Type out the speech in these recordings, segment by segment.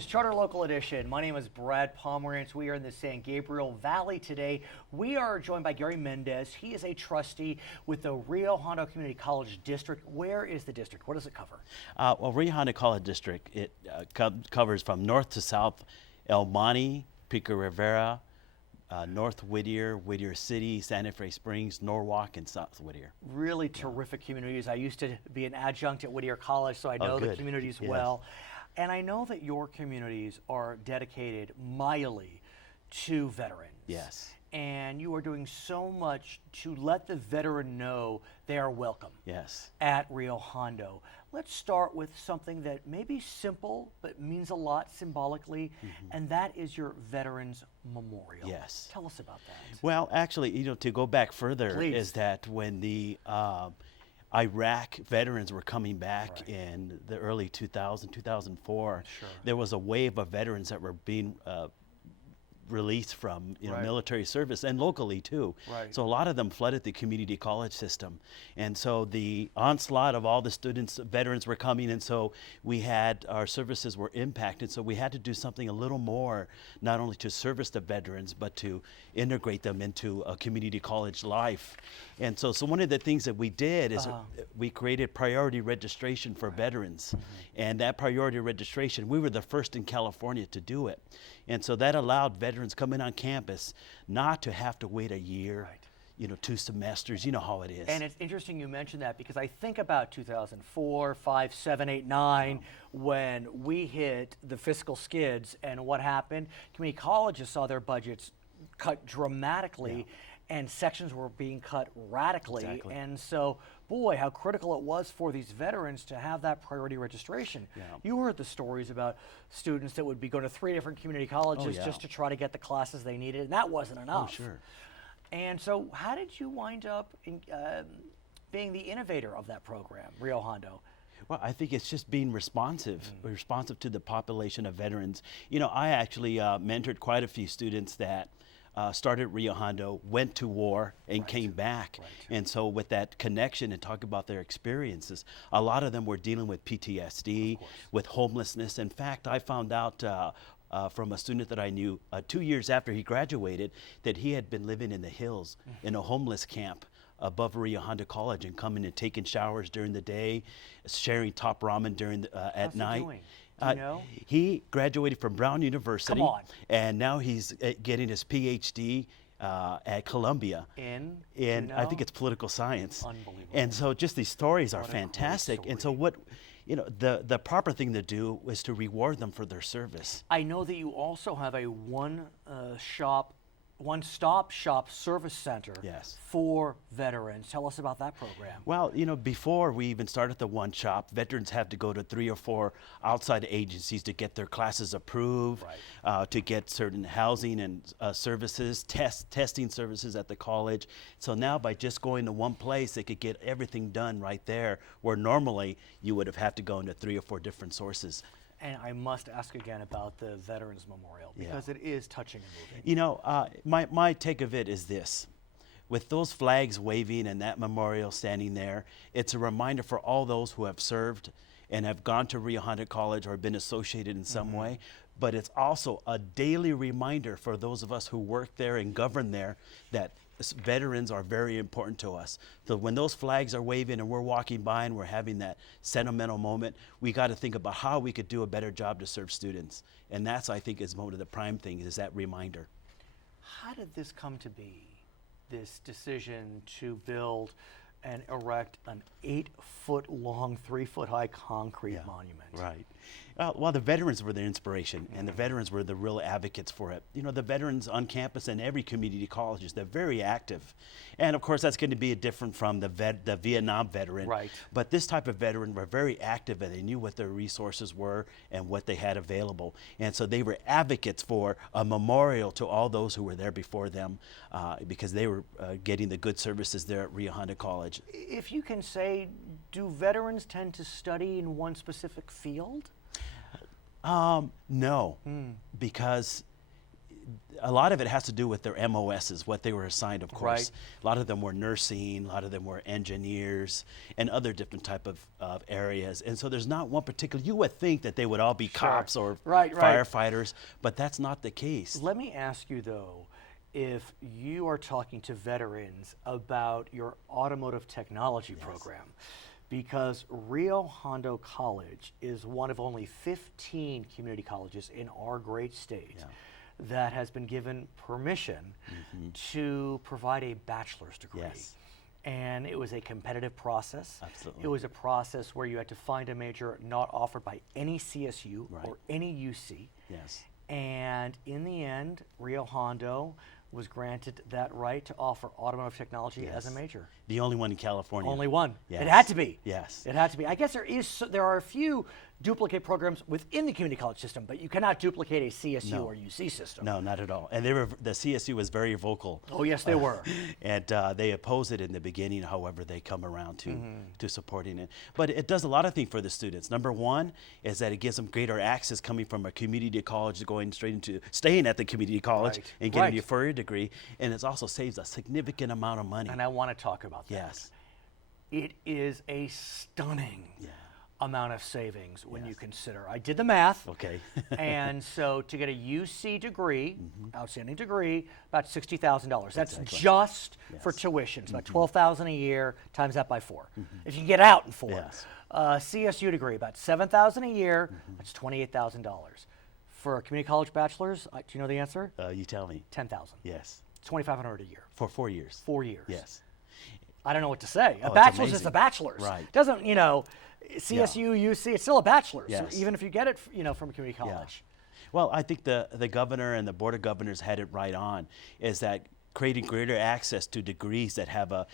is Charter Local Edition. My name is Brad Pomerance. We are in the San Gabriel Valley today. We are joined by Gary Mendez. He is a trustee with the Rio Hondo Community College District. Where is the district? What does it cover? Well, Rio Hondo College District, it covers from north to south, El Monte, Pico Rivera, North Whittier, Whittier City, Santa Fe Springs, Norwalk, and South Whittier. Really terrific communities. I used to be an adjunct at Whittier College, so I know the communities well. And I know that your communities are dedicated mightily to veterans. Yes. And you are doing so much to let the veteran know they are welcome. Yes. At Rio Hondo. Let's start with something that may be simple but means a lot symbolically, and that is your Veterans Memorial. Yes. Tell us about that. Well, actually, to go back further, Please. is that when the Iraq veterans were coming back in the early 2004, there was a wave of veterans that were being released from military service, and locally too. So a lot of them flooded the community college system, and so the onslaught of all the students, veterans were coming, and so we had, our services were impacted, so we had to do something a little more, not only to service the veterans but to integrate them into a community college life. And so one of the things that we did is we created priority registration for veterans, and that priority registration, we were the first in California to do it. And so that allowed veterans coming on campus not to have to wait a year, 2 semesters, you know how it is. And it's interesting you mentioned that, because I think about 2004, 5, 7, 8, 9, when we hit the fiscal skids, and what happened? Community colleges saw their budgets cut dramatically, and sections were being cut radically. And so, boy, how critical it was for these veterans to have that priority registration. You heard the stories about students that would be going to 3 different community colleges just to try to get the classes they needed, and that wasn't enough. And so how did you wind up in, being the innovator of that program, Rio Hondo? Well, I think it's just being responsive to the population of veterans. I actually mentored quite a few students that started Rio Hondo, went to war, and came back. And so with that connection and talk about their experiences, a lot of them were dealing with PTSD, with homelessness. In fact, I found out from a student that I knew 2 years after he graduated that he had been living in the hills in a homeless camp above Rio Hondo College, and coming and taking showers during the day, sharing top ramen during at night. Do you know? He graduated from Brown University, and now he's getting his PhD at Columbia in I think it's political science. Unbelievable. And so just these stories are fantastic. And so what, the proper thing to do is to reward them for their service. I know that you also have a one-stop shop service center for veterans. Tell us about that program. Well, before we even started the one shop, veterans had to go to 3 or 4 outside agencies to get their classes approved, to get certain housing and services, testing services at the college. So now by just going to one place, they could get everything done right there, where normally you would have had to go into 3 or 4 different sources. And I must ask again about the Veterans Memorial, because it is touching and moving. My take of it is this. With those flags waving and that memorial standing there, it's a reminder for all those who have served and have gone to Rio Hondo College or been associated in some way. But it's also a daily reminder for those of us who work there and govern there that veterans are very important to us. So when those flags are waving and we're walking by and we're having that sentimental moment, we got to think about how we could do a better job to serve students. And that's, I think, is one of the prime things, is that reminder. How did this come to be, this decision to build and erect an 8-foot-long, 3-foot-high concrete monument? Well, the veterans were the inspiration, and the veterans were the real advocates for it. The veterans on campus and every community college, they're very active. And of course, that's going to be different from the Vietnam veteran. But this type of veteran were very active, and they knew what their resources were and what they had available. And so they were advocates for a memorial to all those who were there before them, because they were getting the good services there at Rio Hondo College. If you can say, do veterans tend to study in one specific field? No, because a lot of it has to do with their MOSs, what they were assigned, of course. Right. A lot of them were nursing, a lot of them were engineers, and other different type of areas. And so there's not one particular, you would think that they would all be cops or firefighters, but that's not the case. Let me ask you though, if you are talking to veterans about your automotive technology program, because Rio Hondo College is one of only 15 community colleges in our great state that has been given permission to provide a bachelor's degree. Yes. And it was a competitive process. Absolutely. It was a process where you had to find a major not offered by any CSU or any UC. Yes. And in the end, Rio Hondo was granted that right to offer automotive technology as a major. The only one in California. Only one. Yes. It had to be. Yes. It had to be. I guess there are a few duplicate programs within the community college system, but you cannot duplicate a CSU or UC system. No, not at all. And the CSU was very vocal. Oh, yes, they were. And they opposed it in the beginning, however, they come around to supporting it. But it does a lot of things for the students. Number one is that it gives them greater access coming from a community college, going straight into staying at the community college and getting your four-year degree. And it also saves a significant amount of money. And I want to talk about that. Yes. It is a stunning amount of savings when you consider. I did the math. Okay. And so to get a UC degree, outstanding degree, about $60,000. That's just for tuition. It's about $12,000 a year, times that by 4. If you can get out in 4. Yes. CSU degree, about $7,000 a year. That's $28,000. For a community college bachelor's, do you know the answer? You tell me. $10,000. Yes. $2,500 a year. For 4 years. 4 years. Yes. I don't know what to say. A it's bachelor's is amazing. a bachelor's. Right. Doesn't, CSU, UC, it's still a bachelor's. Yes. Even if you get it, from a community college. Well, I think the governor and the board of governors had it right on, is that creating greater access to degrees that have a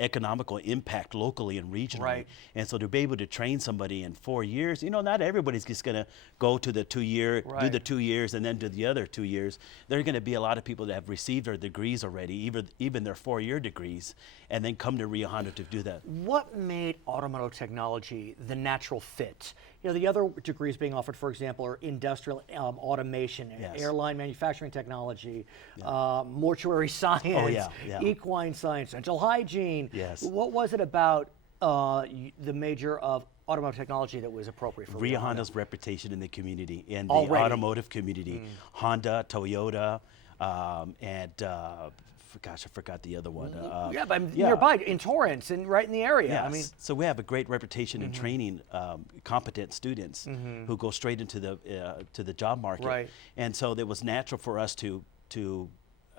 economical impact locally and regionally. Right. And so to be able to train somebody in 4 years, not everybody's just going to go to the 2 year, do the 2 years and then do the other 2 years. There are going to be a lot of people that have received their degrees already, even their 4-year degrees, and then come to Rio Hondo to do that. What made automotive technology the natural fit? The other degrees being offered, for example, are industrial automation, airline manufacturing technology, mortuary science, equine science, dental hygiene. Yes. What was it about the major of automotive technology that was appropriate for Rio Hondo's reputation in the community, in the Already. automotive community. Honda, Toyota, and gosh, I forgot the other one. But nearby in Torrance and right in the area. Yes. I mean, so we have a great reputation in training competent students who go straight into the job market. Right. And so it was natural for us to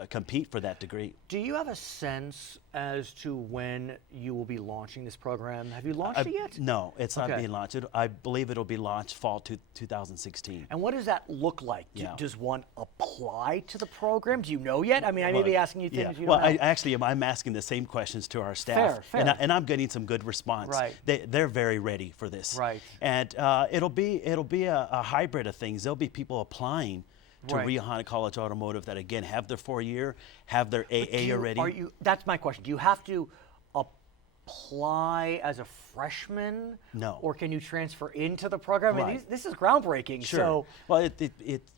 compete for that degree. do you have a sense as to when you will be launching this program? Have you launched it yet? No, it's not being launched. I believe it'll be launched fall 2016. And what does that look like? Does one apply to the program? Do you know yet? I mean, I may be asking you things you don't know. I'm asking the same questions to our staff. Fair. And I'm getting some good response. Right. They're very ready for this. Right. And it'll be a hybrid of things. There'll be people applying to Rio Hondo College Automotive that, again, have their 4-year, have their AA already. That's my question. Do you have to apply as a freshman? No. Or can you transfer into the program? I mean, this is groundbreaking. Sure. So Well,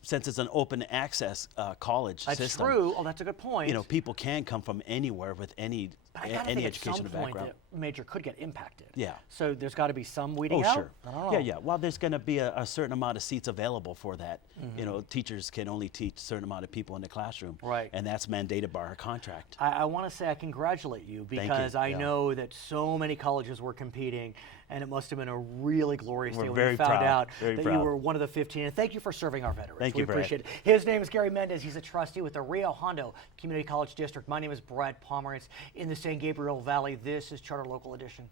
since it's an open access college that's system. true. Oh, that's a good point. People can come from anywhere with any But I gotta think educational at some point background. the major could get impacted. Yeah. So there's got to be some weeding out? Sure. I don't know. Yeah. Well, there's going to be a certain amount of seats available for that. Teachers can only teach a certain amount of people in the classroom. Right. And that's mandated by our contract. I want to say I congratulate you because I know that so many colleges were competing, and it must have been a really glorious day when very you found proud. out Very that proud. you were one of the 15. And thank you for serving our veterans. Thank we you, Brad. appreciate it. His name is Gary Mendez. He's a trustee with the Rio Hondo Community College District. My name is Brad Pomerance in the San Gabriel Valley. This is Charter Local Edition.